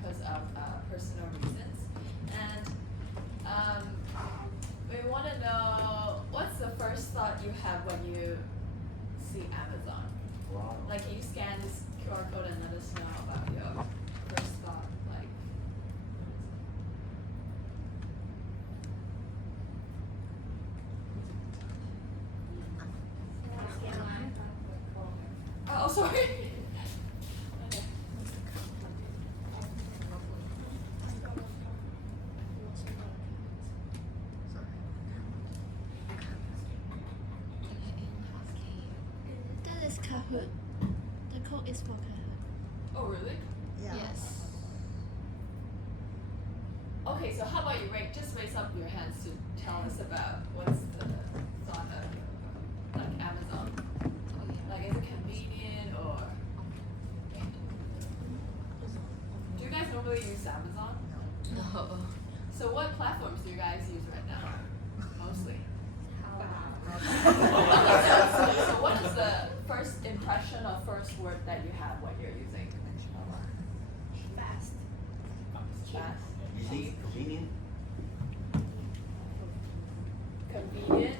because of personal reasons. And we want to know, what's the first thought you have when you see Amazon? Wow. Like, can you scan this QR code and let us know about your first thought? Like, oh, sorry. Okay. That is Kahoot. The code is for Kahoot. Oh, really? Yeah. Yes. Okay, so how about you just raise up your hands to tell us about what's the thought of like Amazon? Like, is it convenient or? Do you guys normally use Amazon? No. So what platforms do you guys use right now? Mostly. So what is the first impression or first word that you have when you're using? Fast. Fast. Easy, convenient. Convenient.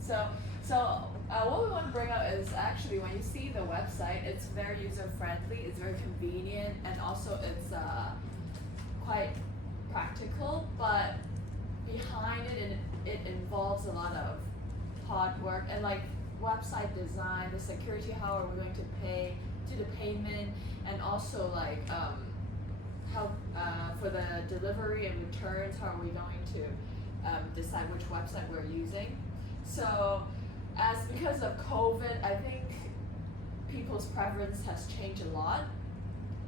So what we want to bring up is actually when you see the website, it's very user friendly, it's very convenient, and also it's quite practical. But behind it involves a lot of hard work and like website design, the security, how are we going to do the payment, and also like how for the delivery and returns, how are we going to decide which website we're using. So because of COVID, I think people's preference has changed a lot.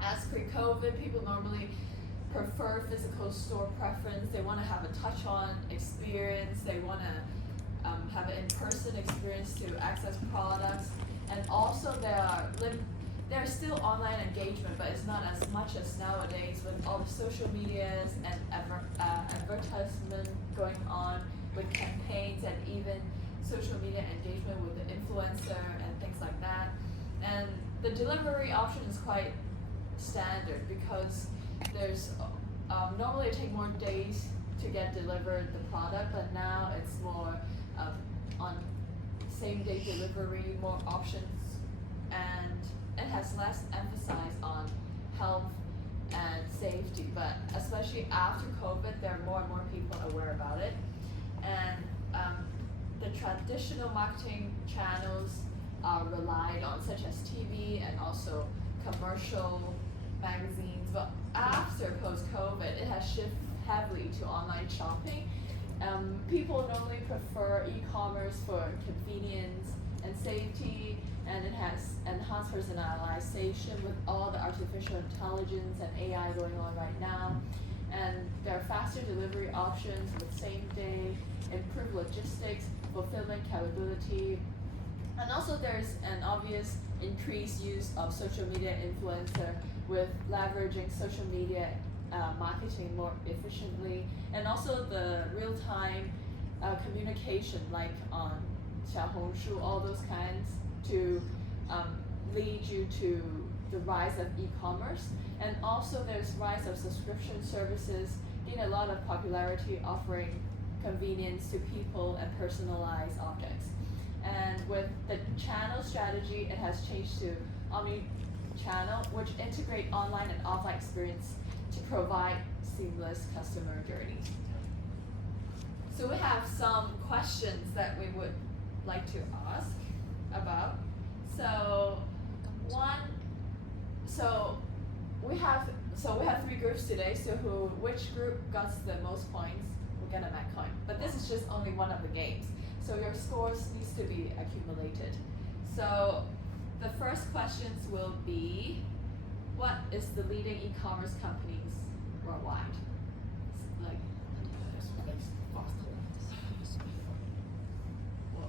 As pre-COVID, people normally prefer physical store preference. They want to have a touch-on experience. They want to have an in-person experience to access products. And also there's still online engagement, but it's not as much as nowadays with all the social medias and advertisement going on with campaigns and even social media engagement with the influencer and things like that. And the delivery option is quite standard because there's normally it takes more days to get delivered the product, but now it's more on same day delivery, more options, and it has less emphasis on health and safety. But especially after COVID, there are more and more people aware about it, and the traditional marketing channels are relied on, such as TV and also commercial magazines. But after post-COVID, it has shifted heavily to online shopping. People normally prefer e-commerce for convenience and safety, and it has enhanced personalization with all the artificial intelligence and AI going on right now. And there are faster delivery options with same day, improved logistics, fulfillment capability. And also there's an obvious increased use of social media influencer with leveraging social media marketing more efficiently, and also the real-time communication like on Xiaohongshu, all those kinds to lead you to the rise of e-commerce. And also there's rise of subscription services, gain a lot of popularity, offering convenience to people and personalized objects. And with the channel strategy, it has changed to omni-channel, which integrate online and offline experience to provide seamless customer journeys. So we have some questions that we would like to ask about. So we have three groups today. So which group got the most points will get a Mac coin. But this is just only one of the games. So your scores needs to be accumulated. So the first questions will be, what is the leading e-commerce companies worldwide? Like,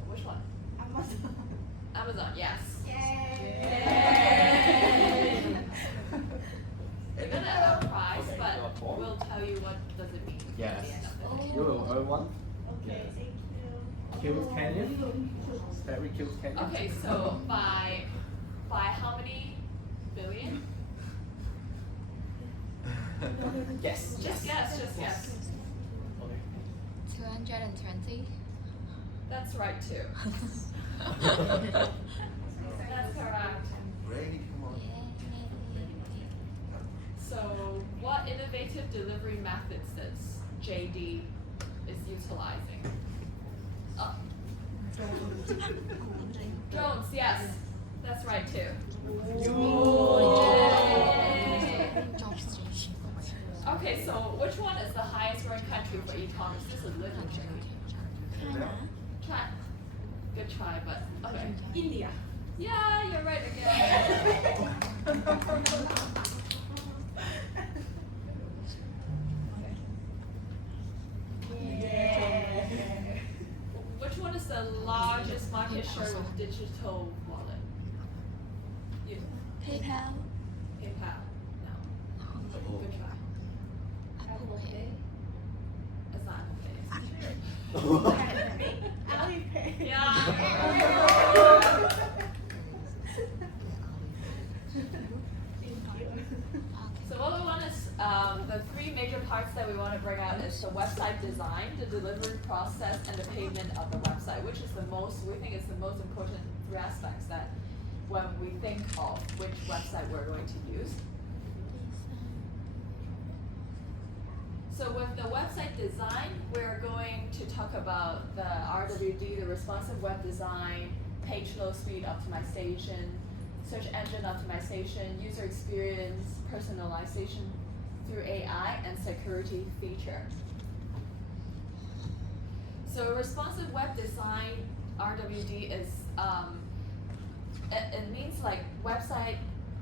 which one? Amazon. Amazon, yes. Yay! Yay! You're gonna have a prize, but we'll tell you what does it mean Yes. at the end of the day. You will earn one. Okay, Yes. thank you. Cute canyon. Very cute canyon. Okay, so by how many billion? Guess. Just guess, just guess. Okay. 220. That's right too. That's correct. Ready, come on. So, what innovative delivery methods does JD is utilizing? Drones, yes. That's right too. Yay. Okay, so which one is the highest growing country for e-commerce? This is literally try. Good try, but okay. India. Yeah, you're right again. Which one is the largest market share with digital wallet? You. PayPal. PayPal. No. Good try. Apple Pay. It's not okay. Alipay. Yeah. So what we want is the three major parts that we want to bring out is the website design, the delivery process, and the payment of the website, which is we think it's the most important three aspects that when we think of which website we're going to use. So with the website design, we're going to talk about the RWD, the responsive web design, page load speed optimization, search engine optimization, user experience, personalization through AI, and security feature. So responsive web design, RWD, is it means like website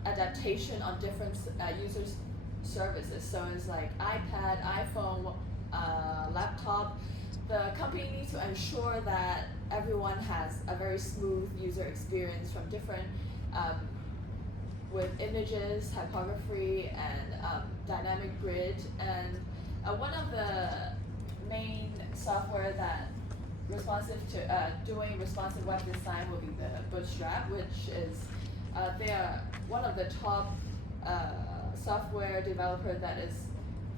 adaptation on different users services. So it's like iPad, iPhone, laptop. The company needs to ensure that everyone has a very smooth user experience from different with images, typography, and dynamic grid. And one of the main software that responsive to doing responsive web design will be the Bootstrap, which is they are one of the top software developer that is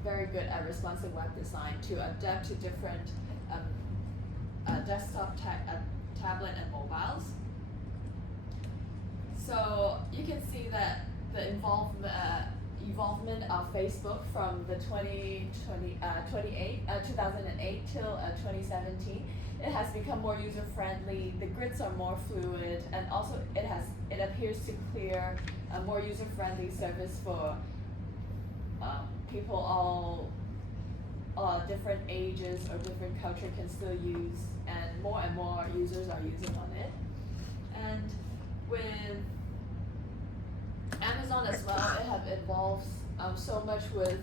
very good at responsive web design to adapt to different desktop, tablet, and mobiles. So you can see that the evolvement of Facebook from the 2008 till 2017, it has become more user friendly. The grids are more fluid, and also it appears to clear a more user friendly service for people all different ages or different culture can still use, and more users are using on it. And with Amazon as well, it have evolved so much with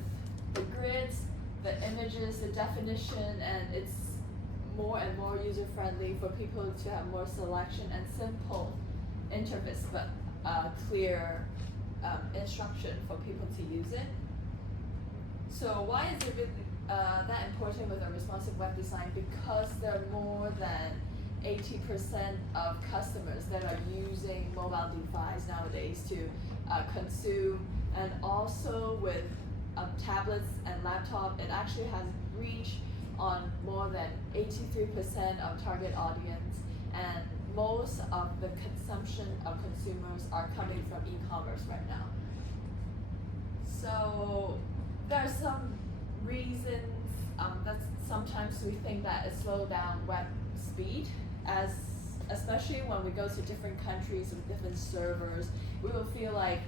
the grids, the images, the definition, and it's more and more user friendly for people to have more selection and simple interface, but clear instruction for people to use it. So why is it really that important with a responsive web design? Because there are more than 80% of customers that are using mobile device nowadays to consume, and also with tablets and laptop, it actually has reached on more than 83% of target audience, and most of the consumption of consumers are coming from e-commerce right now. So there are some reasons that sometimes we think that it slows down web speed, especially when we go to different countries with different servers. We will feel like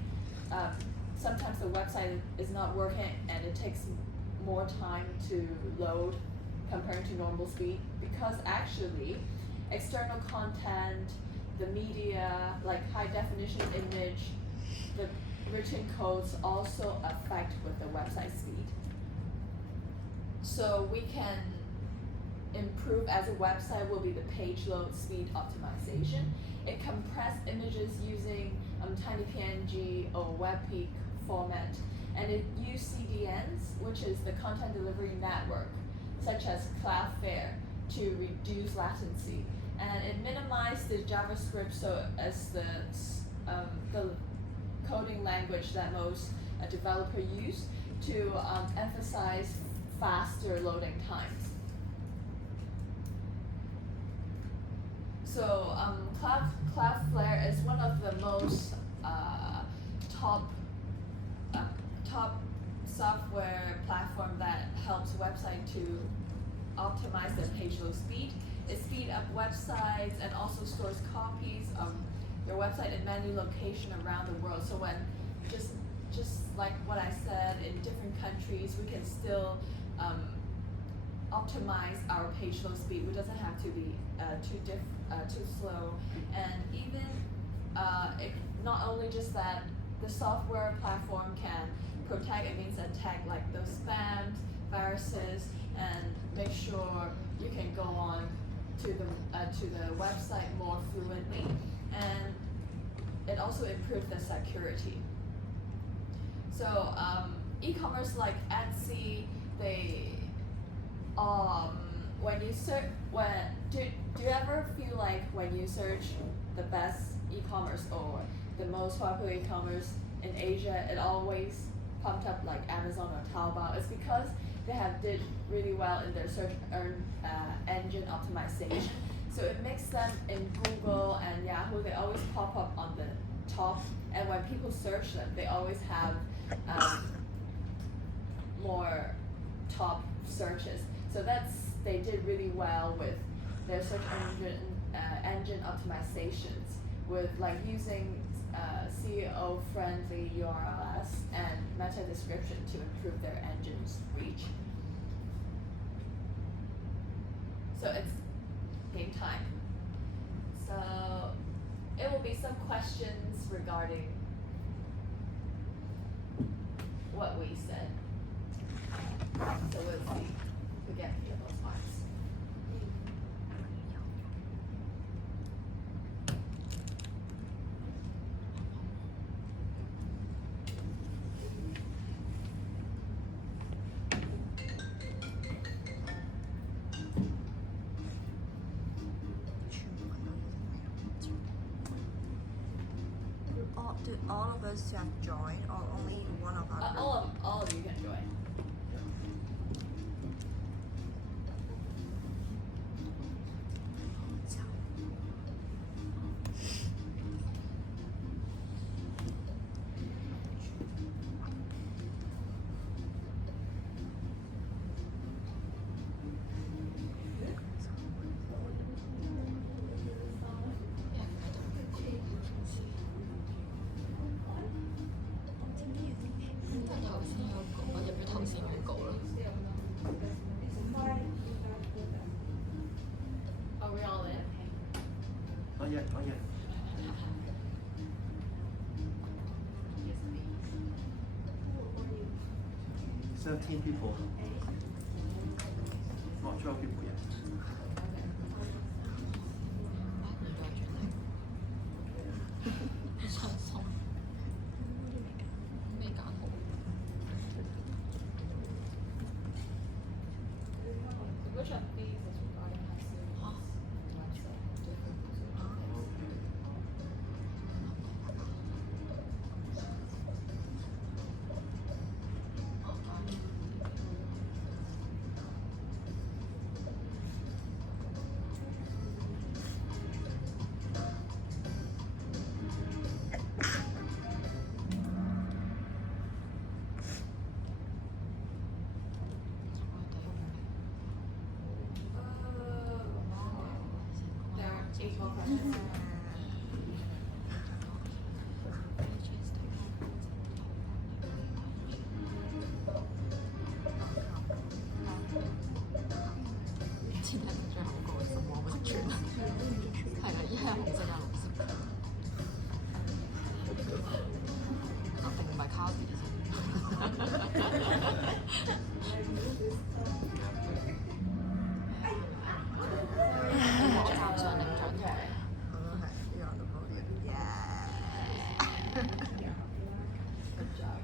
sometimes the website is not working and it takes more time to load compared to normal speed, because actually external content, the media, like high definition image, the written codes also affect with the website speed. So we can improve as a website will be the page load speed optimization. It compressed images using tiny PNG or WebP format, and it used CDNs, which is the content delivery network, such as Cloudflare, to reduce latency. And it minimized the JavaScript so as the coding language that most developers use. to emphasize faster loading times. So Cloudflare is one of the most top software platform that helps website to optimize their page load speed. It speeds up websites and also stores copies of your website in many locations around the world. So when just like what I said, in different countries, we can still optimize our page load speed. It doesn't have to be too slow, and even not only just that, the software platform can protect against attack like those spams, viruses, and make sure you can go on to the website more fluently, and it also improves the security. So e-commerce like Etsy, they when you search, do you ever feel like when you search the best e-commerce or the most popular e-commerce in Asia, it always pumped up like Amazon or Taobao? It's because they have did really well in their search engine optimization. So it makes them in Google and Yahoo, they always pop up on the top, and when people search them, they always have more top searches. So they did really well with their search engine optimizations, with like using SEO friendly URLs and meta description to improve their engine's reach. So it's game time. So it will be some questions regarding what we said. So we'll see who gets those marks. Do all of us have joined, or only one of us? All of you can join. Are we all in? Not yet, not yet. 17 people. Not 12 people yet. Which of these is regarding how serious website different there are 8 more questions. You're on the podium. Yeah. Good job.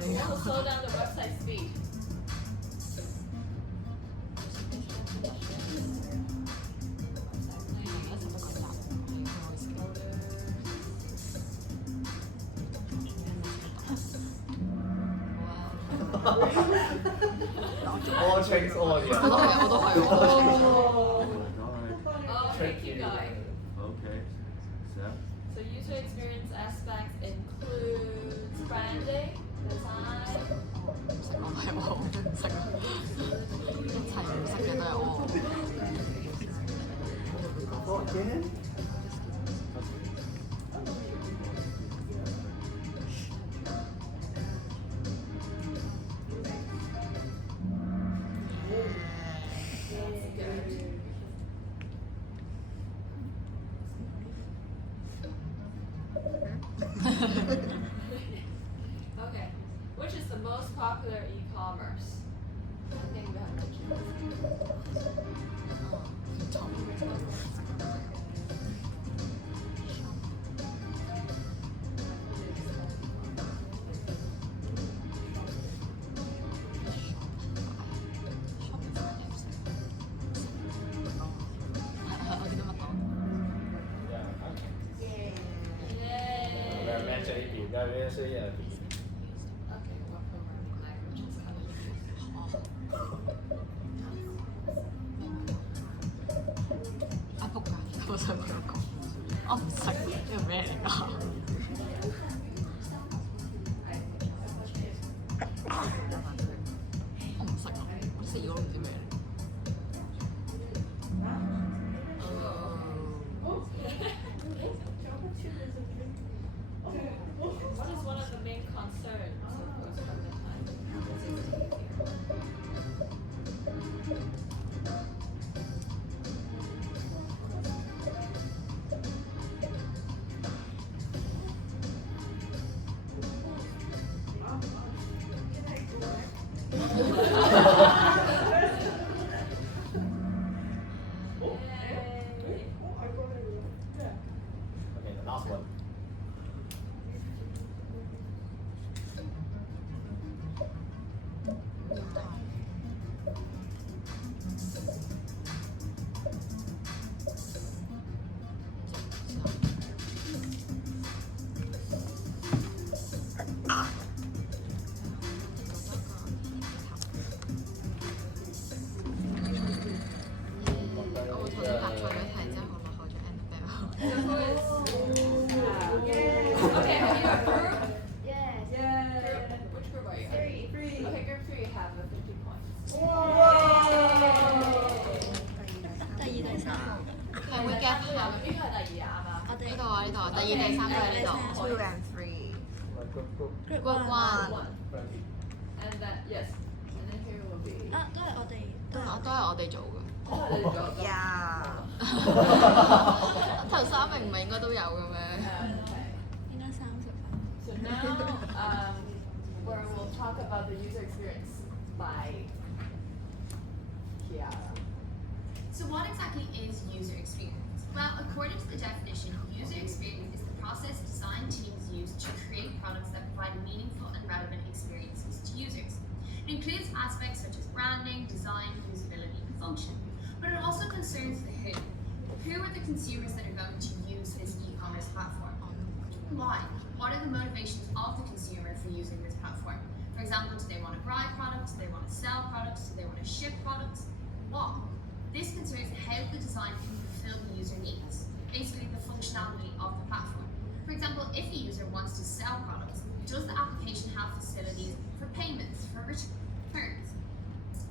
It will slow down the website speed. All checks all. Yeah. 我都係，我都係，我都係。 Oh my god. Okay, keep going. Okay. So, So user experience aspects includes branding, design, 唔識我都係我，唔識啊！一齊唔識嘅都係我。 Oh, again? Okay. Which is the most popular e-commerce? I think we have mentioned this. 我見到麥當。 Yeah. Yay! We're mentioned it. We're saying it. Okay, what programming languages have we used? 啊仆街！我想佢講，我唔識呢個咩嚟㗎？我唔識啊！我識咗都唔知咩嚟。 What is one of the main concerns of post-COVID time? Yay! Okay, the last one. Okay, are you a group? Yes. Group? Which group are you? Three. Okay, group 3 have the 50 points. 第二、第三，係會 gap 下。邊個係第二啊？啱啱我哋呢度啊，呢度啊，第二、第三都喺呢度。 2 and 3. group Group one. One. And then yes. And then here will be. 啊，都係我哋，都係啊，都係我哋做嘅。 Yeah. 頭三名唔係應該都有嘅咩？ Okay. 應該30分。 So now, where we'll talk about the user experience by Kiara. So what exactly is user experience? Well, according to the definition, user experience is the process design teams use to create products that provide meaningful and relevant experiences to users. It includes aspects such as branding, design, usability, and function. But it also concerns the who. Who are the consumers that are going to use this e-commerce platform? Why? What are the motivations of the consumer for using this platform? For example, do they want to buy products? Do they want to sell products? Do they want to ship products? Why? This concerns how the design can fulfill the user needs, basically the functionality of the platform. For example, if a user wants to sell products, does the application have facilities for payments, for returns?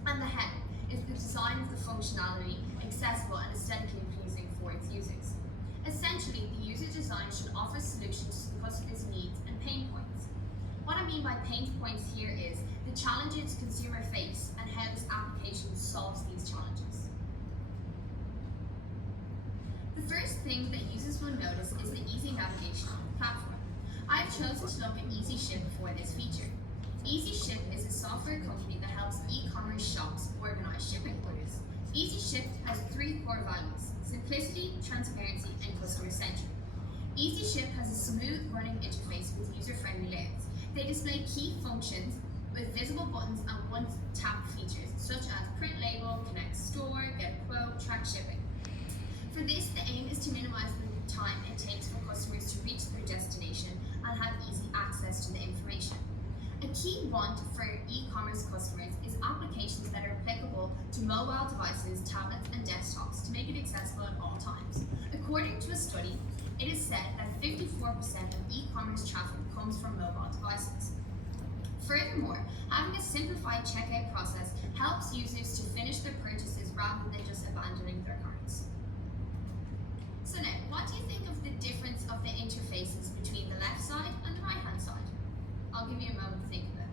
And the how is the design of the functionality accessible and aesthetically pleasing for its users. Essentially, the user design should offer solutions to the customer's needs and pain points. What I mean by pain points here is the challenges consumers face and how this application solves these challenges. The first thing that users will notice is the easy navigation of the platform. I have chosen to look at EasyShip for this feature. EasyShip is a software company that helps e-commerce shops organize shipping orders. EasyShip has 3 core values: simplicity, transparency, and customer-centric. EasyShip has a smooth running interface with user-friendly layouts. They display key functions with visible buttons and one-tap features such as print label, connect store, get a quote, track shipping. For this, the aim is to minimize the time it takes for customers to reach their destination and have easy access to the information. A key want for e-commerce e-commerce customers is applications that are applicable to mobile devices, tablets, and desktops to make it accessible at all times. According to a study, it is said that 54% of e-commerce traffic comes from mobile devices. Furthermore, having a simplified checkout process helps users to finish their purchases rather than just abandoning their carts. So now, what do you think of the difference of the interfaces between the left side and the right hand side? I'll give you a moment to think of it.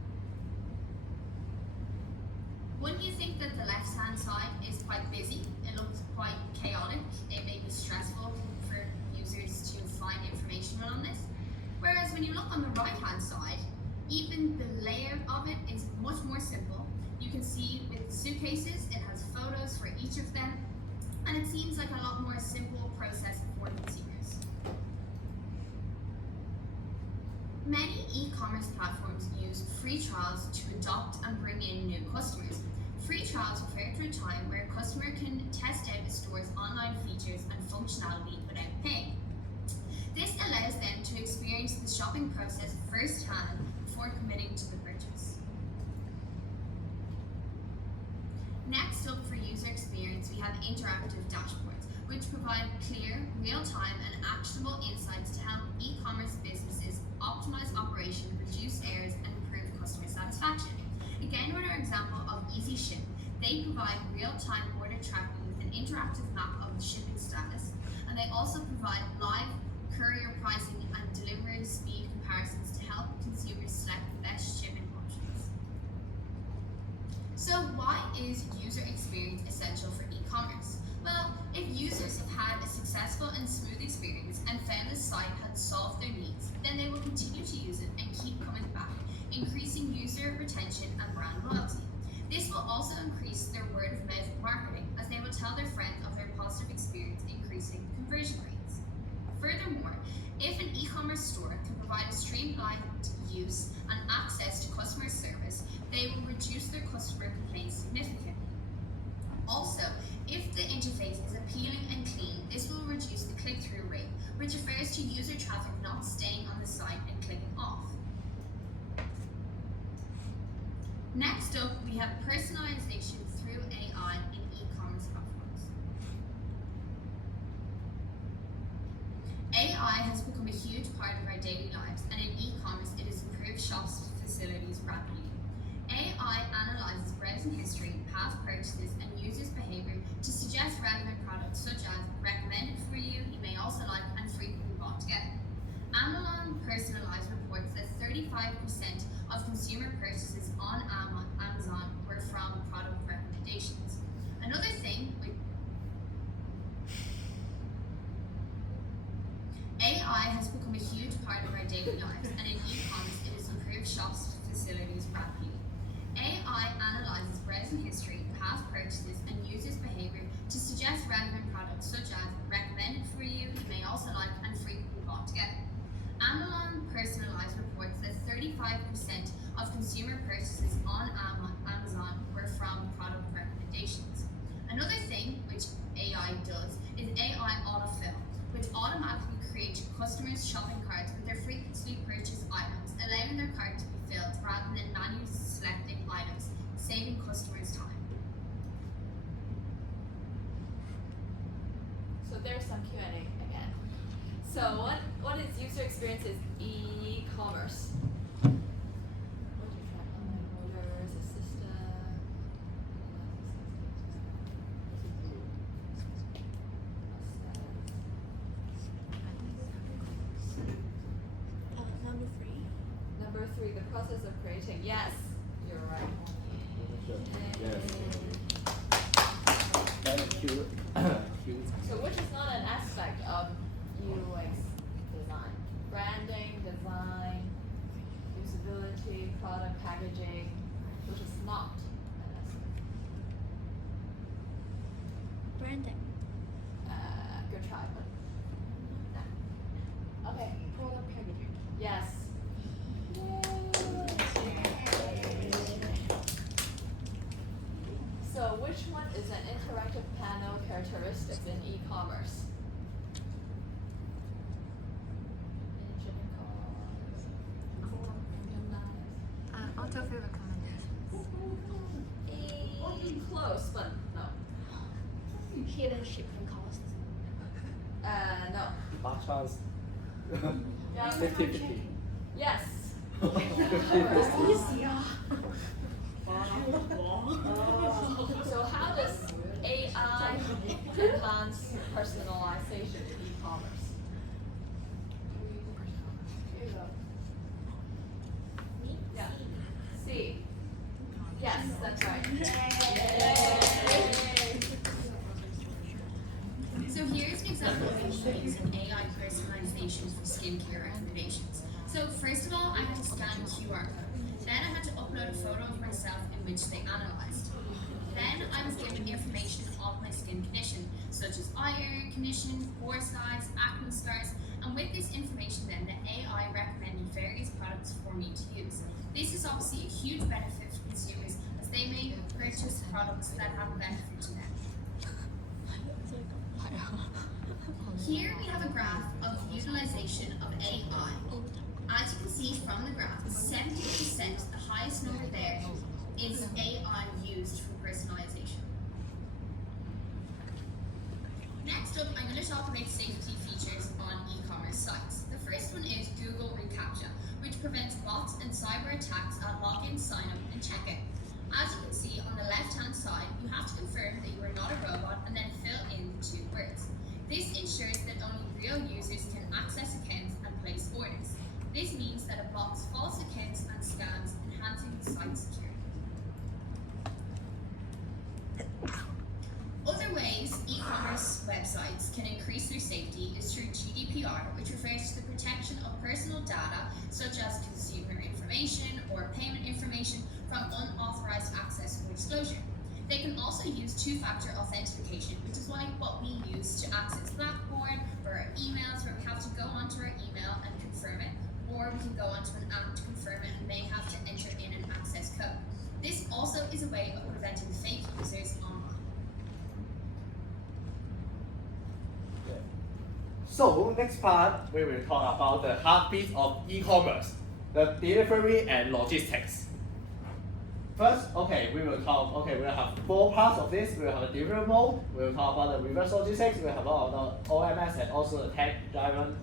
Wouldn't you think that the left hand side is quite busy? It looks quite chaotic. It may be stressful for users to find information on this. Whereas when you look on the right hand side, even the layout of it is much more simple. You can see with the suitcases, it has photos for each of them, and it seems like a lot more simple process for consumers. Many e-commerce platforms use free trials to adopt and bring in new customers. Free trials refer to a time where a customer can test out a store's online features and functionality without paying. This allows them to experience the shopping process firsthand before committing to the purchase. Next up for user experience, we have interactive dashboards, which provide clear, real-time, and actionable insights to help e-commerce businesses optimize operation, reduce errors, and improve customer satisfaction. Again, with our example of Easy Ship, they provide real-time order tracking with an interactive map of the shipping status, and they also provide live courier pricing and delivery speed comparisons to help consumers select the best shipping options. So why is user experience essential for e-commerce? Well, if users have had a successful and smooth experience and found the site had solved their needs, then they will continue to use it and keep coming back, increasing user retention and brand loyalty. This will also increase their word-of-mouth marketing, as they will tell their friends of their positive experience, increasing conversion rates. Furthermore, if an e-commerce store can provide a streamlined use and access to customer service, they will reduce their customer complaints significantly. Also, if the interface is appealing and clean, this will reduce the click-through rate, which refers to user traffic not staying on the site and clicking off. Next up, we have personalization through AI in e-commerce platforms. AI has become a huge part of our daily lives, and in e-commerce, it has improved shops' facilities rapidly. AI analyzes browsing history, past purchases, and users' behavior to suggest relevant products such as recommended for you, you may also like, and frequently bought together. Amazon Personalized reports that 35% of consumer purchases on Amazon were from product recommendations. Another thing with AI has become a huge part of our daily lives, and in e-commerce, it has improved shops' facilities rapidly. AI analyzes browsing history, past purchases, and users' behavior to suggest relevant products such as recommended for you, you may also like, and frequently bought together. Amazon Personalized reports that 35% of consumer purchases on Amazon were from product recommendations. Another thing which AI does is AI autofill, which automatically creates customers' shopping carts with their frequently purchased items, allowing their cart to be filled rather than manually selecting items, saving customers time. So there's some Q&A again. So what is user experience is e-commerce? What do you track online orders, assistant? Number 3. Number 3, the process of creating. Yes, you're right. Yes. Thank you. So which is not an aspect of UX design. Branding, design, usability, product packaging, which is not an aspect. Branding. Good try, but no. Okay. Product packaging. Yes. So which one is an interactive panel characteristics in e-commerce? Autofill recommendations. Close, but no. Hidden shipping costs. No. Last chance. Yeah. 50-50. Yes. So how does AI enhance personalization in e-commerce? Here you go. Yeah. C. Yes, that's right. So here's an example of me using AI personalization for skincare recommendations. So first of all, I had to scan a QR code. Then I had to upload a photo of myself in which they analysed. Then I was given information of my skin condition, such as eye condition, pore size, acne scars, and with this information then the AI recommended various products for me to use. This is obviously a huge benefit for consumers as they may purchase products that have a benefit to them. Here we have a graph of utilization of AI. As you can see from the graph, 70%, the highest number there, is AI used for personalization. Next up, I'm going to talk about safety features on e-commerce sites. The first one is Google reCAPTCHA, which prevents bots and cyber attacks at login, sign up, and checkout. As you can see on the left-hand side, you have to confirm that you are not a robot and then fill in the 2 words. This ensures that only real users can access accounts and place orders. This means that it blocks false accounts and scams, enhancing the site security. Other ways e-commerce websites can increase their safety is through GDPR, which refers to the protection of personal data such as consumer information or payment information from unauthorized access or disclosure. They can also use 2-factor authentication, which is like what we use to access Blackboard or our emails, where we have to go onto our email and confirm it, or we can go onto an app to confirm it and they have to enter in an access code. This also is a way of preventing fake users online. So next part we will talk about the heartbeat of e-commerce, the delivery and logistics. First, we will have 4 parts of this. We will have a delivery mode, we will talk about the reverse logistics, we will have about the OMS and also the tech-driven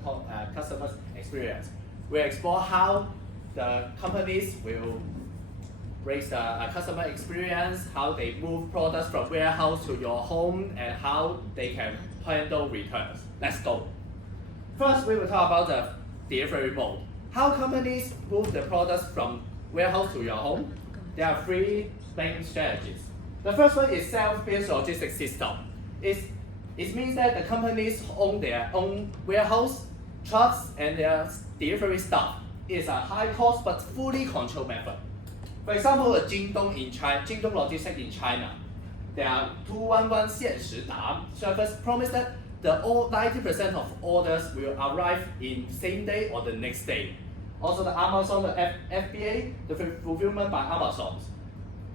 customer experience. We'll explore how the companies will raise the customer experience, how they move products from warehouse to your home, and how they can handle returns. Let's go. First, we will talk about the delivery mode. How companies move the products from warehouse to your home. There are 3 main strategies. The first one is self-built logistics system. It means that the companies own their own warehouse, trucks, and their delivery staff. It is a high-cost but fully controlled method. For example, Jingdong Logistics in China, there are 211 限时达 service promise that all 90% of orders will arrive in same day or the next day. Also the Amazon, the FBA, the fulfillment by Amazon.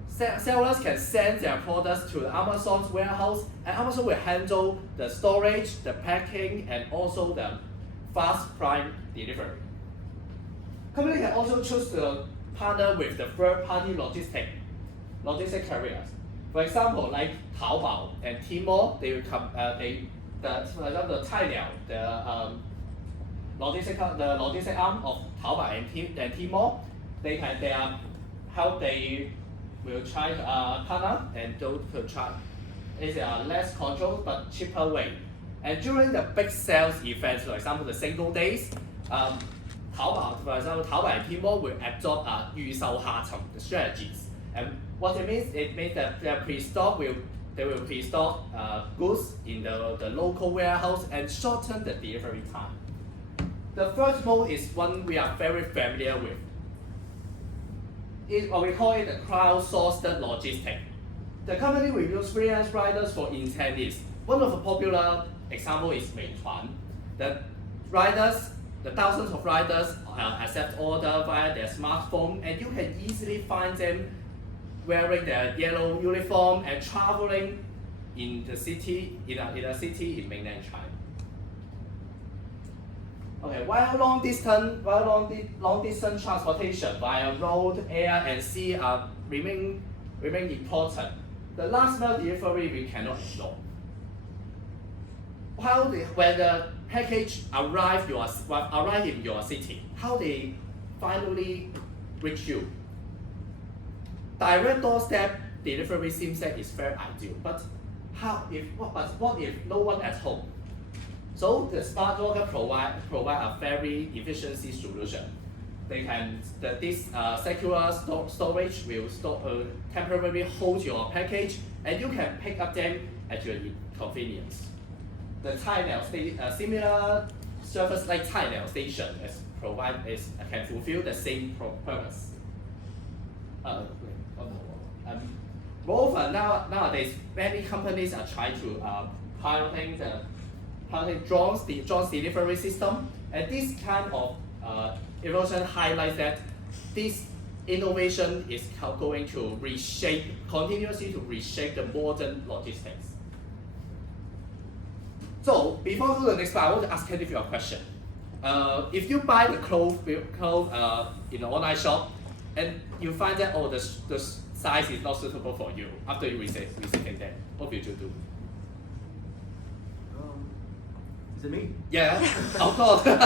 Sellers can send their products to the Amazon's warehouse, and Amazon will handle the storage, the packing, and also the fast prime delivery. Company can also choose to partner with the third-party logistic carriers. For example, like Taobao and Tmall, they will come. For example, the Cainiao, the logistic arm of Taobao and Tmall, they will try to partner and do to try. It's a less controlled but cheaper way. And during the big sales events, for example, the single days, Taobao and Tmall will adopt預售下沉strategies. And what it means that they will pre-stock goods in the local warehouse and shorten the delivery time. The first mode is one we are very familiar with. We call it the crowdsourced logistics. The company will use freelance riders for incentives. One of the popular examples is Meituan. The thousands of riders accept order via their smartphone, and you can easily find them wearing their yellow uniform and traveling in a city in mainland China. Okay, while long distance transportation via road, air, and sea remain important, the last mile delivery we cannot ignore. When the package arrive in your city, how they finally reach you? Direct doorstep delivery seems like it's very ideal, but what if no one at home? So the smart locker provide a very efficiency solution. This secure storage will temporarily hold your package, and you can pick up them at your convenience. The similar service like Cainiao station can fulfill the same purpose. Moreover, nowadays many companies are trying to piloting drones delivery system, and this kind of erosion highlights that this innovation is going to continuously reshape the modern logistics. So before we go to the next part, I want to ask Kenneth a question. If you buy the clothes in an online shop, and you find that the size is not suitable for you after you receiving them, what will you do? Is it me? Yeah, of course. Okay.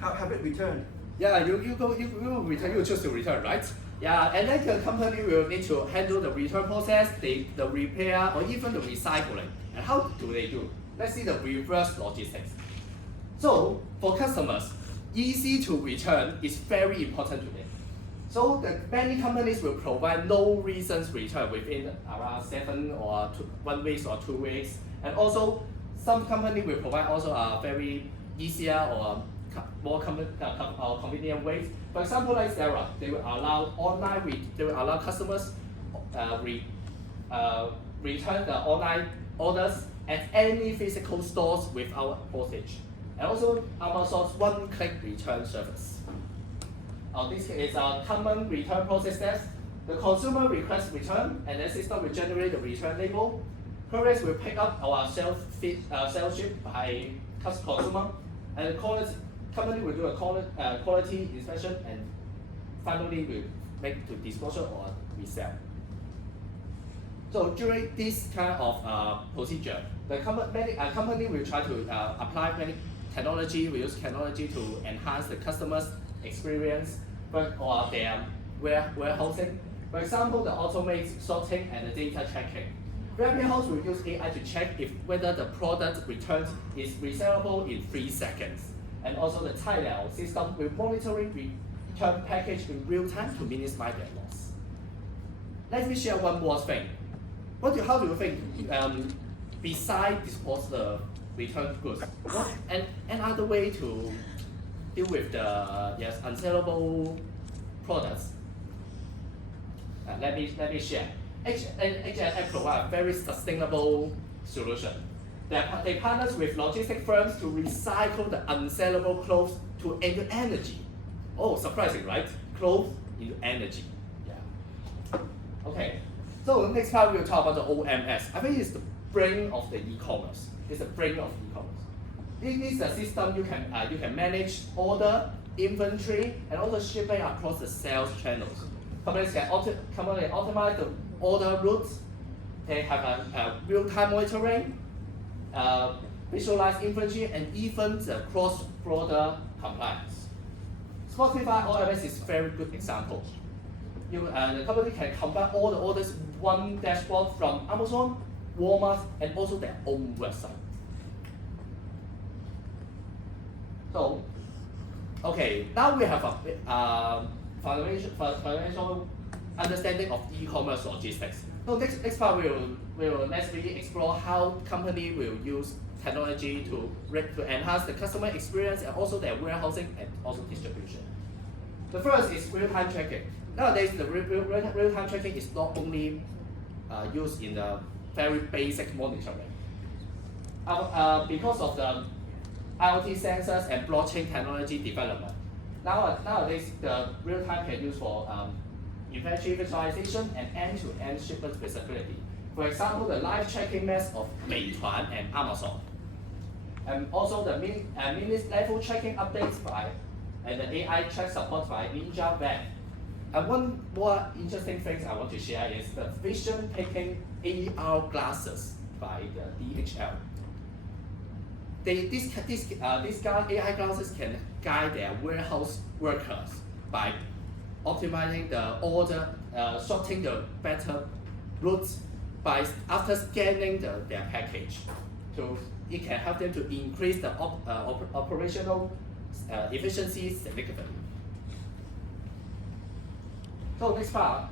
Have it returned. Yeah, you return. You choose to return, right? Yeah, and then the company will need to handle the return process, the repair, or even the recycling. And how do they do? Let's see the reverse logistics. So for customers, easy to return is very important to them. So many companies will provide no reasons return within around 1 week or 2 weeks, and also some company will provide also a very easier or more convenient ways. For example, like Sarah, they will allow customers return the online orders at any physical stores without postage, and also Amazon's one-click return service. This is a common return process. The consumer requests return, and the system will generate the return label. Couriers will pick up our ship by consumer, and the company will do a quality inspection, and finally will make the disposal or resell. So during this kind of procedure, the company will try to apply many technology. We use technology to enhance the customer's experience or their warehousing. For example, the automated sorting and the data checking. Warehouse will use AI to check whether the product returned is resellable in 3 seconds. And also the Cainiao system will monitoring return package in real time to minimize their loss. Let me share one more thing. How do you think, besides dispose the return goods, what another way to deal with the unsellable products? Let me share. H&M provide a very sustainable solution. They partner with logistic firms to recycle the unsellable clothes into energy. Oh, surprising, right? Clothes into energy. Yeah. Okay. So the next part we'll talk about the OMS. I think it's the brain of the e-commerce. It's the brain of e-commerce. This is a system you can manage order, inventory, and also shipping across the sales channels. Companies can optimize the order routes. They have a real-time monitoring, visualize inventory, and even the cross-border compliance. Spotify OMS is a very good example. The company can combine all the orders in one dashboard from Amazon, Walmart, and also their own website. So, okay, now we have a financial understanding of e-commerce logistics. So next part we will let's really explore how company will use technology to enhance the customer experience and also their warehousing and also distribution. The first is real-time tracking. Nowadays, the real-time tracking is not only used in the very basic monitoring. Because of the IoT sensors and blockchain technology development, nowadays the real-time can use for inventory visualization and end-to-end shipment visibility. For example, the live tracking maps of Meituan and Amazon, and also the minute level tracking updates and the AI track support by Ninja Web. And one more interesting thing I want to share is the vision taking AR glasses by the DHL. These AI glasses can guide their warehouse workers by optimizing the order, sorting the better routes by after scanning their package. So it can help them to increase the operational efficiency significantly. So next part,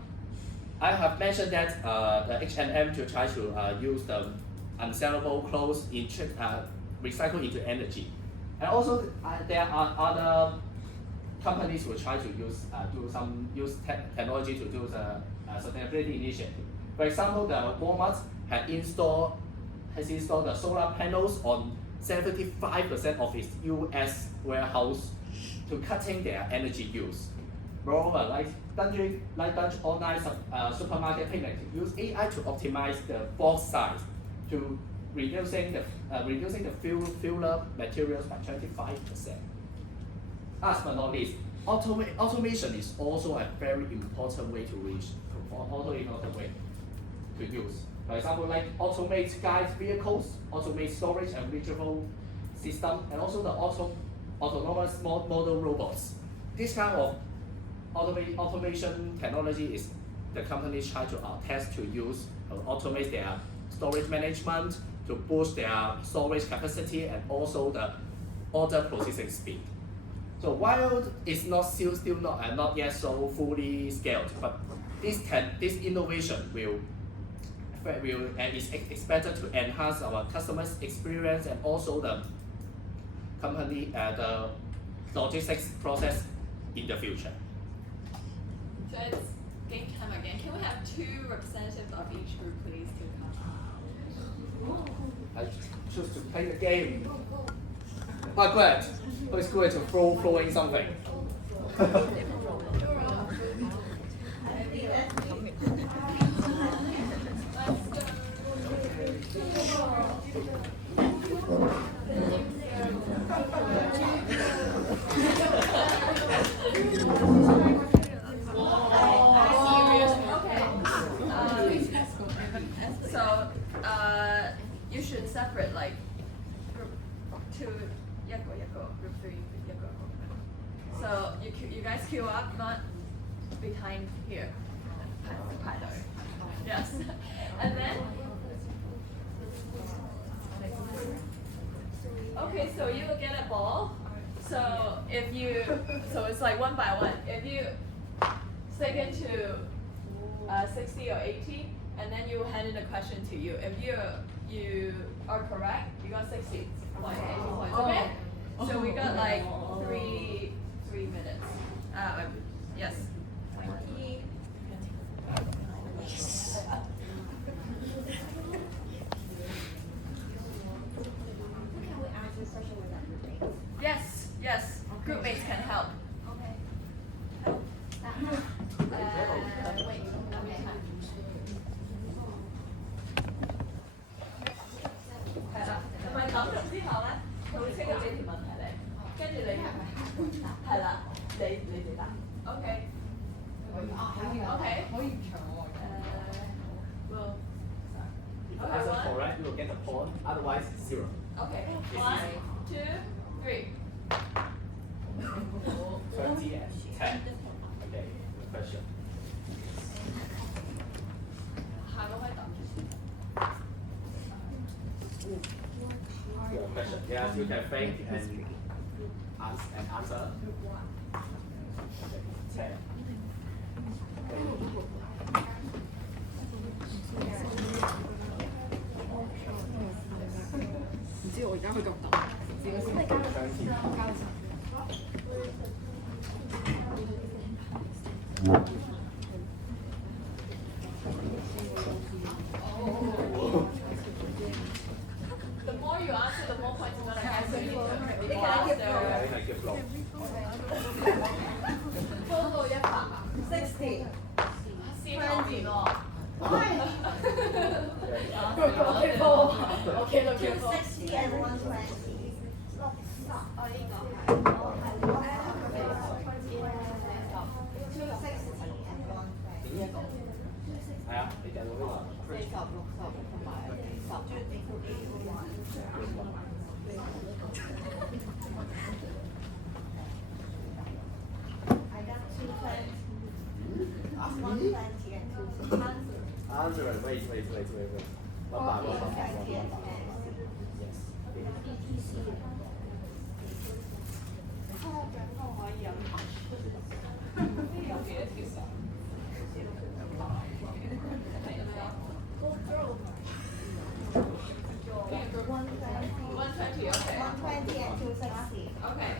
I have mentioned that the H&M to try to use the unsellable clothes recycle into energy, and also there are other companies who try to use technology to do the sustainability initiative. For example, the Walmart has installed the solar panels on 75% of its US warehouse to cutting their energy use. Moreover, like Dutch online supermarket picnic use AI to optimize the box size to reducing the filler materials by 25%. Last but not least, automation is also a very important way to use. For example, like automate guide vehicles, automate storage and retrieval system, and also the autonomous model robots. This kind of automation technology is the companies try to test to use to automate their storage management, to boost their storage capacity and also the order processing speed. So while it's still not yet so fully scaled, but this innovation is expected to enhance our customers' experience and also the logistics process in the future. So it's game time again. Can we have 2 representatives of each group, please, to come? I choose to play the game. Oh, good. Oh, it's good to throw in something. You should separate like group 2, group 3, So you guys queue up, not behind here. Yes. And then okay, so you will get a ball. So it's like 1 by 1. If you stick into 60 or 80, and then you hand in a question to you. If you are correct, you got 60 points, 80 points. Okay? So we got like 3 minutes. Yes. 20. Yes. Group mates can help. Wait. 係啦，唔係諗咗之後咧，佢會即刻俾條問題你，跟住你係啦，你哋答。OK。OK。可以唔長喎。Well. If you answer correct, you will get a point. Otherwise, 0. Okay. 1, 2, 3. 20 and 10. Okay, good question. 下個可以答。Good question. Yes, you can think and answer. Okay, 10. 唔知我而家去咁答，自己先交交。The more you answer, the more points you're gonna get. So you need to be faster. Total 100. 先後面喎。Okay, look here. 60 and 120. 哦，呢個係。260啊？你計到呢個？ I got 220. 120 and 260. Answer it. Wait. One by one. Yes. 120, okay. 120 and 260. Okay.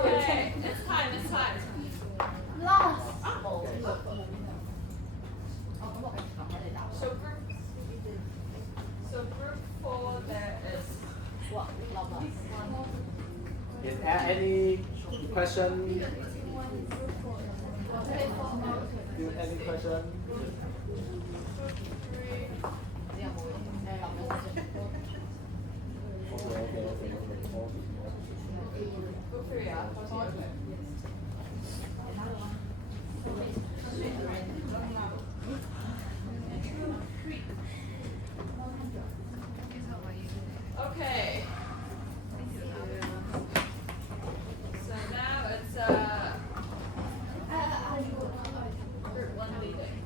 Okay, it's time. Lost. So group 4 there is what? Is there any question? Any question? Okay. Group 3, yeah. Okay. So now it's group 1 leading.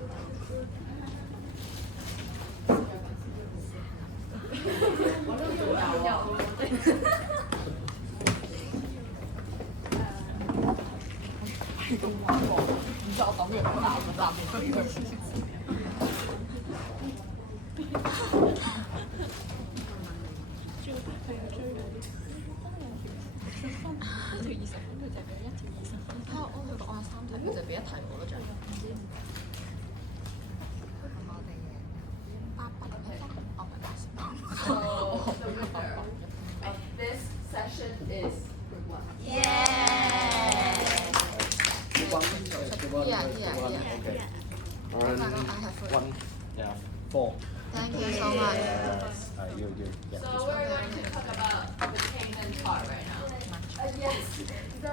So the winner of this session is group 1. Yeah. Okay. Oh my God, I have one. Yeah. 4. Thank you so much. Yes. You. Yeah. So we're going to talk about the payment part right now. Yes. So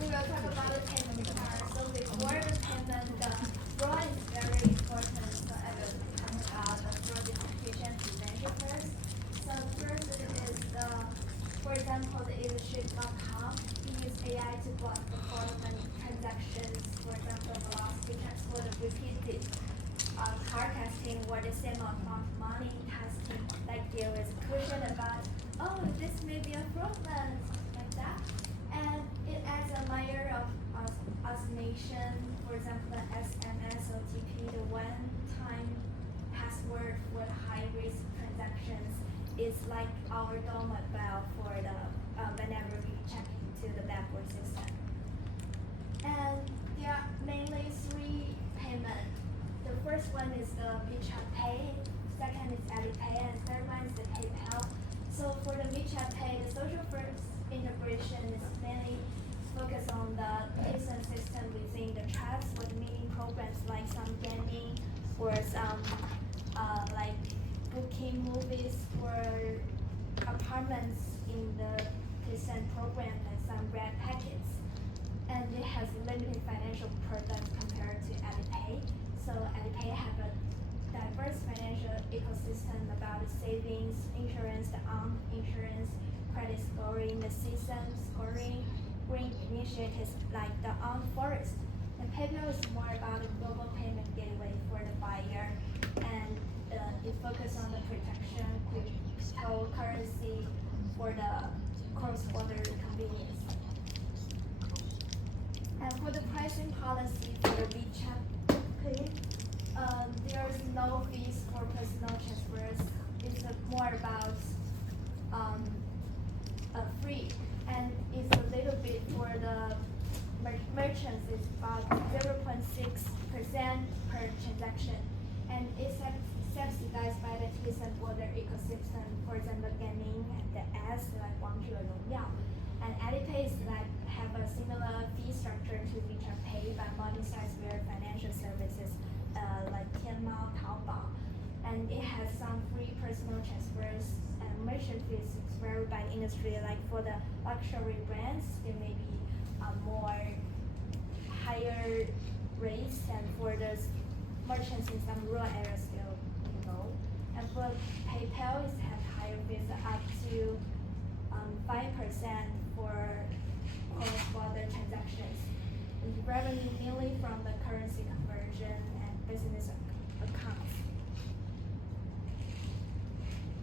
we will talk about the payment part. So before the payment, the fraud is very important. So I will talk about the fraud identification prevention first. So first it is the, for example, the illustrate.com is a AI to block the fraudulent transactions, for example, velocity transport of repeated car testing or the same amount of money testing. Like there is a question about, oh, this may be a fraudulent, like that. And it adds a layer of automation, for example, the SMS, OTP, the one-time password for the high-risk transactions is like our dormant bell for the whenever we check into the backward system. And there are mainly three payments. The first one is the WeChat Pay, second is Alipay, and third one is the PayPal. So for the WeChat Pay, the social first integration is mainly focused on the payment system within the trust with mini programs like some gaming or some like booking movies or apartments in the payment program and some red packets. And it has limited financial products compared to Alipay. So Alipay have a diverse financial ecosystem about savings, insurance, the armed insurance, credit scoring, the system scoring, green initiatives like the armed forest. And PayPal is more about a global payment gateway for the buyer, and it focuses on the protection, cryptocurrency for the cross-border convenience. And for the pricing policy for the WeChat Pay, there is no fees for personal transfers. It's more about free, and it's a little bit for the merchants. It's about 0.6% per transaction, and it's subsidized by the Tencent border ecosystem. For example, gaming and the ads like 王者荣耀. And Alipay is like have a similar fee structure to WeChat Pay but monetize their financial services like Tianmao, Taobao. And it has some free personal transfers and merchant fees vary by industry. Like for the luxury brands, there may be more higher rates, and for the merchants in some rural areas still low. And for PayPal, it has higher fees up to 5% for cross-border transactions. And revenue mainly from the currency conversion and business accounts.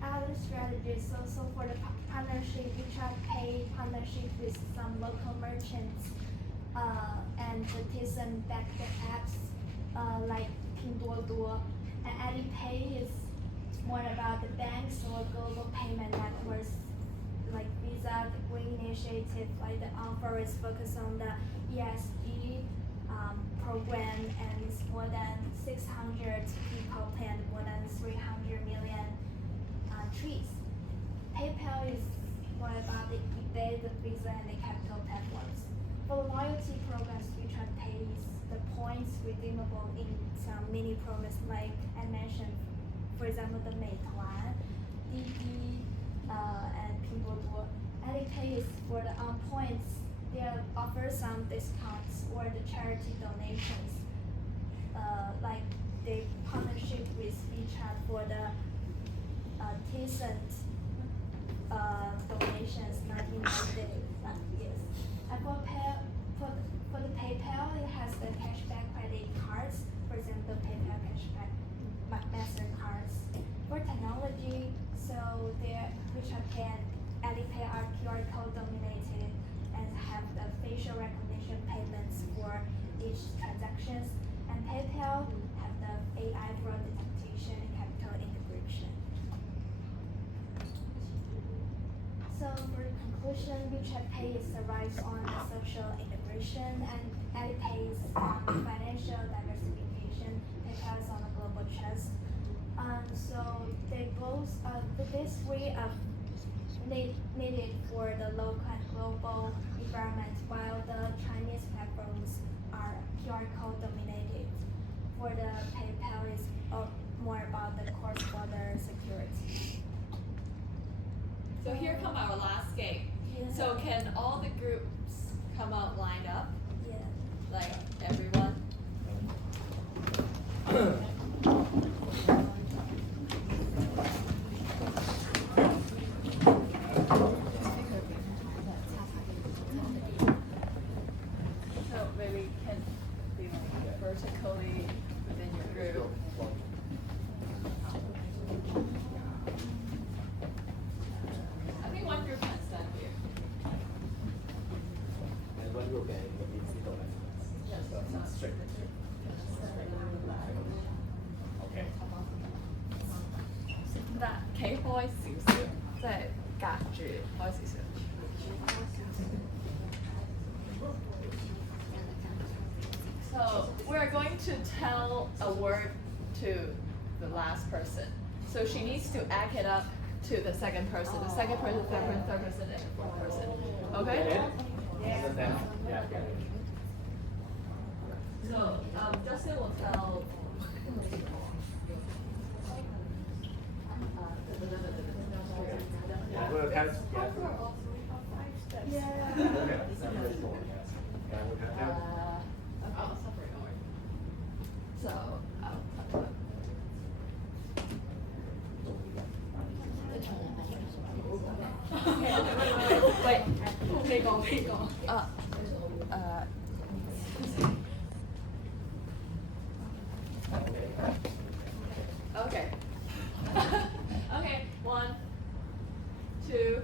Other strategies also for the partnership, WeChat Pay partnership with some local merchants and the Tencent-backed apps like Pinduoduo. And Alipay is more about the banks or global payment networks like Visa, the Green Initiative, like the offer is focused on the ESG program, and it's more than 600 people plant more than 300 million trees. PayPal is more about the eBay, the Visa, and the capital platforms. For loyalty programs, WeChat Pay is the points redeemable in some mini programs like I mentioned, for example, the Meituan, Didi, and Pinduoduo. Alipay is for the points. They offer some discounts or the charity donations. Like they partnership with WeChat for the Tencent donations, 1990. Yes. And for the PayPal, it has the cashback credit cards. For example, PayPal cashback MasterCards. For technology, so their WeChat Pay and Alipay are QR code dominated and have the facial recognition payments for each transactions. And PayPal have the AI fraud detection and capital integration. So for the conclusion, WeChat Pay is arrives on the social integration, and Alipay is on financial diversification. PayPal is on the global trust. So they both, these three are needed for the local and global environment, while the Chinese platforms are QR code dominated. For the PayPal is more about the cross-border security. So here come our last game. Yeah. So can all the groups come out lined up? Yeah. Like everyone? look at the middle reference. Straight. Okay. 得企開少少，即係隔住開少少。So we are going to tell a word to the last person. So she needs to act it up to the second person, third person, and the fourth person. Okay? Understand? Yeah. So Justin will tell. Yeah, we'll catch. Yeah. Okay. So wait, 未講。Okay. Okay, 1, 2,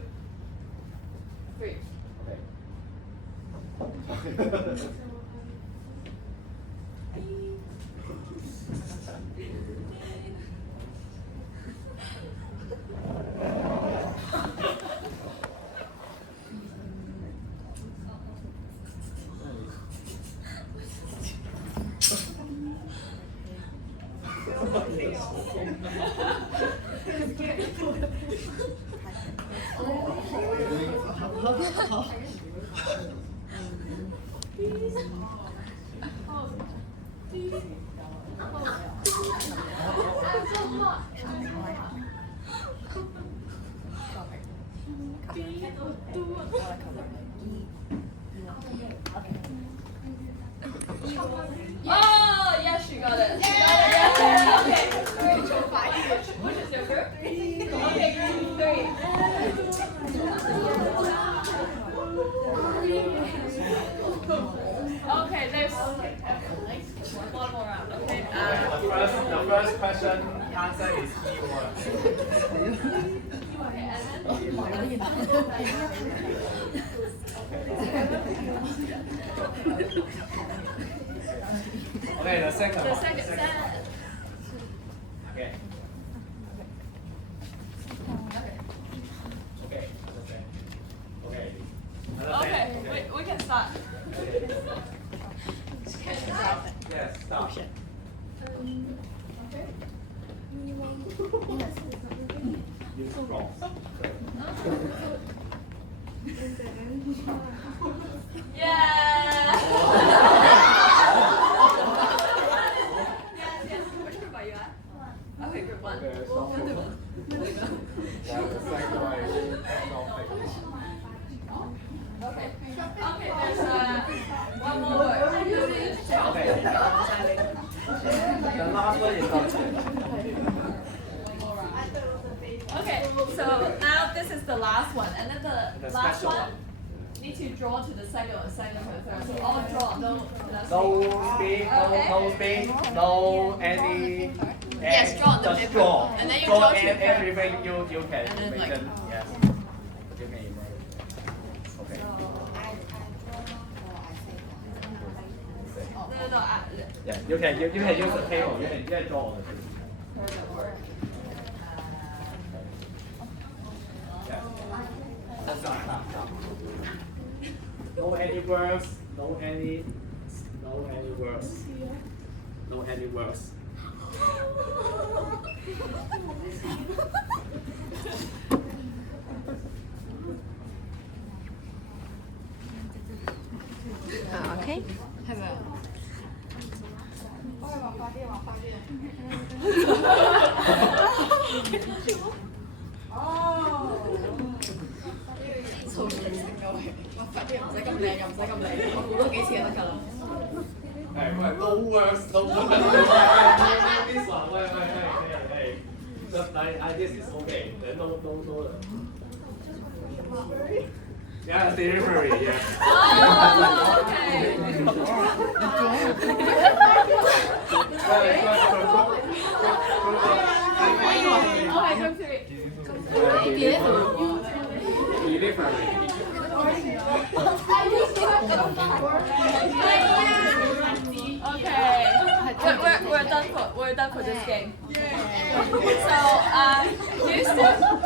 3. Oh, yes, you got it. Yeah. Okay. Which is your group? 3. Okay, group 3. Okay, there's one more round. Okay. The first question answer is keyword. Okay, and Okay, the second the one. second set. Okay. Okay. Okay. Okay, we can start. Yes, stop. Use wrong. Yeah. Yes. Which group are you at? Okay, group 1. Okay, stop. Yeah, the second one is Okay. Okay, there's one more word. okay. The last one is not. Okay, so now this is the last one, and then the last special one need to draw to the second one, third. So all draw, no. No speed, no speed, no any. Yes, draw on the just paper. draw. And then you draw draw to your everything you can And then, like- imagine. Yes. You can imagine. Okay. No. Yeah, you can use the table. You can draw on the table. Yeah. Stop. No any words. No any words. No any words. Okay. Have a.數學性嘅喂，畫法啲唔使咁靚，又唔使咁靚，我估多幾次就得㗎啦。No words, no words. This one, hey. Just like this is okay. Then no. Yeah, delivery. Yeah. Oh, okay. Okay, group 3. Delivery. Okay, we're done for this game. So, do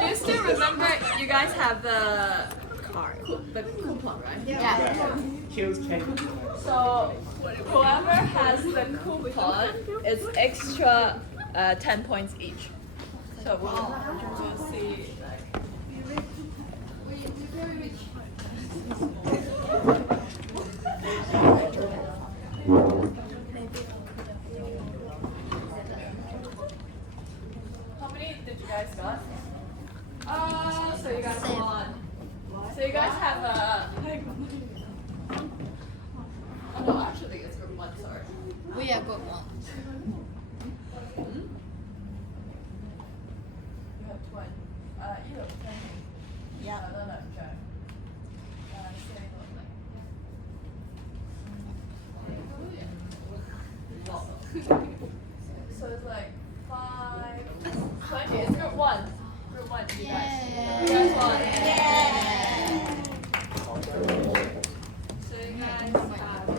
you still remember? You guys have the coupon, right? Yeah. So, whoever has the coupon is extra 10 points each. So we'll see. How many did you guys got? So you guys won. So you guys have a. Oh no, actually it's group 1, sorry. We are good one. You have 20. You have 20. Yeah. No, okay. So it's like 5, 20. It's group 1. Group 1, you guys. You guys won. So you guys have 1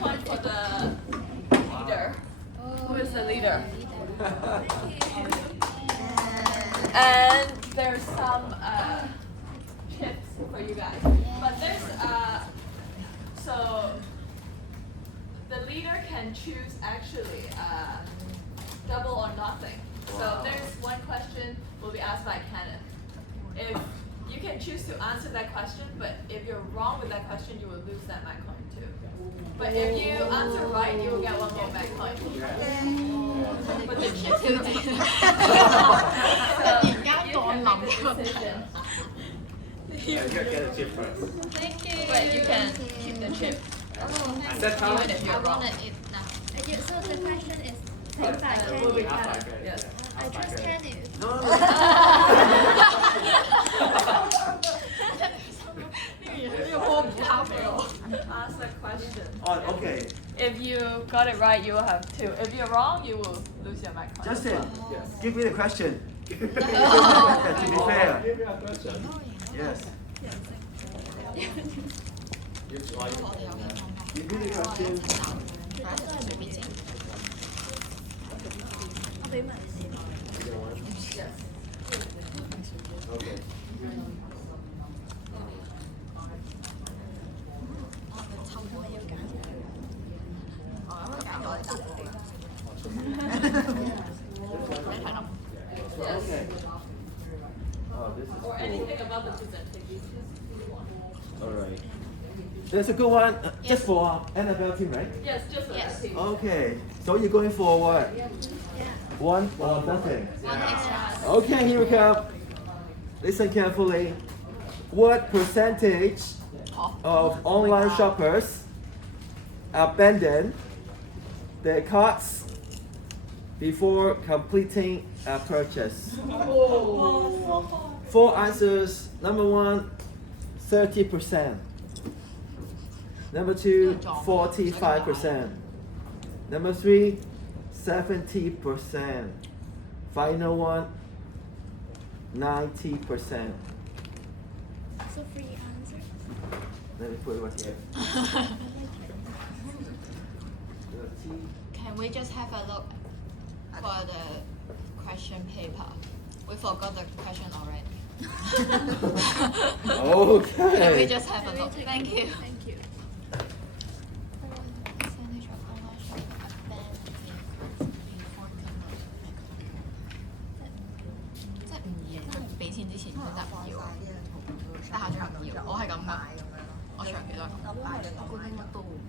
point for the leader. Who is the leader? And there's some chips for you guys. But there's so the leader can choose actually double or nothing. So there's one question will be asked by Kenneth. If you can choose to answer that question, but if you're wrong with that question, you will lose that mic coin too. But if you answer right, you will get 1 more mic coin. But the chip so you can make the decision. Get a chip first. Thank you. But you can keep the chip. Even if I you're wrong. wanna eat now. So the question is, It will be Kenneth. Yes. I trust Kenny. Ask the question. Oh, okay. If you got it right, you will have 2. If you're wrong, you will lose your mic coin. Justin, give me the question. To be fair. Give me a question. Yes. You try. Give me the question. Yes. Okay. Yes. Okay. Oh, this is Or cool. anything about the presentation. Alright. That's a good one. Just for Annabelle team, right? Yes, just for that team. Okay. So you're going for what? One or nothing? One extra. Okay, here we go. Listen carefully. What percentage of online shoppers abandon their carts before completing a purchase? 4 answers. Number 1, 30%. Number 2, 45%. Number 3, 70%. Final one, 90%. So free answer. Let me put it right here. Can we just have a look for the question paper? We forgot the question already. Can we Okay. just have a look? Thank you. Thank you. Percentage of online shoppers abandon before即係唔要，俾錢之前選擇唔要，但下場唔要。我係咁噶，我長期都係咁。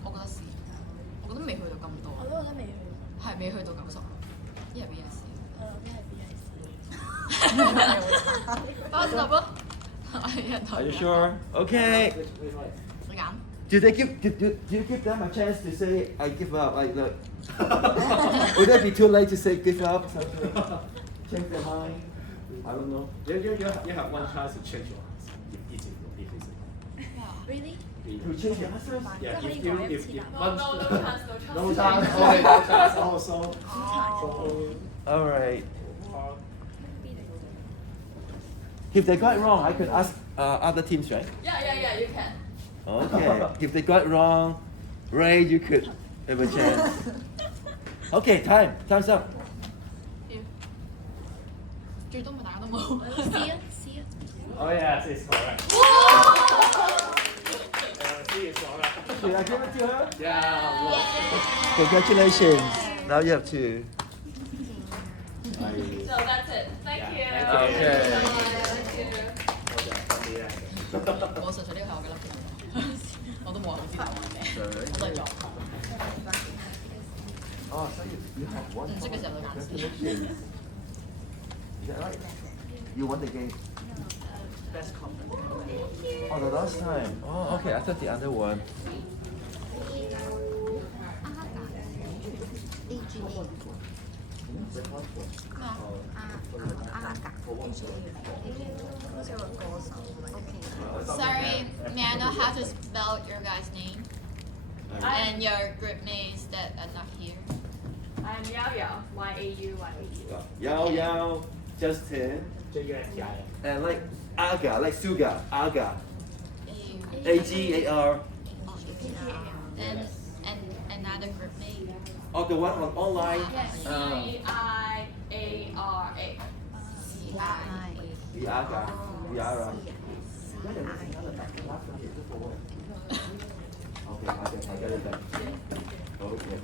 我覺得是，我覺得未去到咁多，我都覺得未去。係未去到90，一係 B 係 C。一係 B 係 C。 80咯，係人 Are you sure? Okay. 你揀。 Do you give them a chance to say I give up? Like, look. Would that be too late to say give up? Something? Change their mind? I don't know. You have one chance to change your answer. If it's Really? To change the answers? yeah, if No chance. no chance. Okay, no chance. Also. Alright. If they got it wrong, I could ask other teams, right? Yeah, you can. Okay. If they got it wrong, Ray, you could have a chance. Okay, time's up. 最多咪大家都冇。 See it, see it. Oh yes, it's correct. C is correct. Should I give it to her? Yeah. Congratulations. Now you have to. So that's it. Thank you. Okay. Thank you. 我純粹呢個係我嘅 lucky number，我都冇人知道我係咩，我都係撞。 Oh, so you have one. 唔識嘅時候就揀先。 Congratulations. Is that right? You won the game. Oh, the last time. Oh, okay. I thought the other one. Sorry, may I know how to spell your guys' name and your group mates that are not here? I'm Yao Yao. Y-A-U-Y-A-U. Yao Yao, Justin, and like Aga, like Suga, Aga. A-G-A-R. And another group mate. Oh, the one on online. Yes. C-I-A-R-A. The Aga. The Ara. Okay, I get it back. Okay.